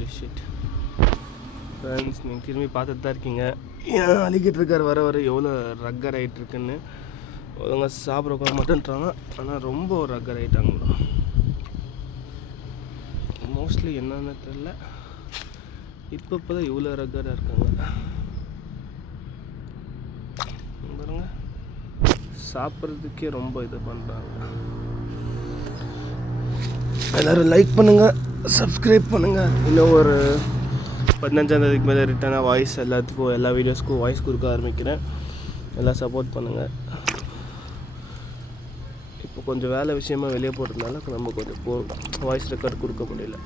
Holy shit friends, நீங்கள் திரும்பி பார்த்துட்டு தான் இருக்கீங்க. ஏன் அழிக்கிட்டு இருக்கார் வர வர எவ்வளோ ரக்கர் ஆகிட்டு இருக்குன்னு. ஒழுங்க சாப்பிட கூட மாட்டேன்றாங்க. ஆனால் ரொம்ப ரக்கர் ஆகிட்டாங்க ப்ரோ. மோஸ்ட்லி என்னன்னு தெரில, இப்போ தான் இவ்வளோ ரக்கராக இருக்காங்க பாருங்க. சாப்பிட்றதுக்கே ரொம்ப இது பண்ணுறாங்க. எல்லோரும் லைக் பண்ணுங்கள், சப்ஸ்கிரைப் பண்ணுங்கள். இன்னும் ஒரு 15ஆம் தேதிக்கு மேலே ரிட்டனாக வாய்ஸ் எல்லாத்துக்கும் எல்லா வீடியோஸ்க்கும் வாய்ஸ் கொடுக்க ஆரம்பிக்கிறேன். எல்லாம் சப்போர்ட் பண்ணுங்கள். இப்போ கொஞ்சம் வேலை விஷயமாக வெளியே போகிறதுனால நம்ம கொஞ்சம் வாய்ஸ் ரெக்கார்ட் கொடுக்க முடியல.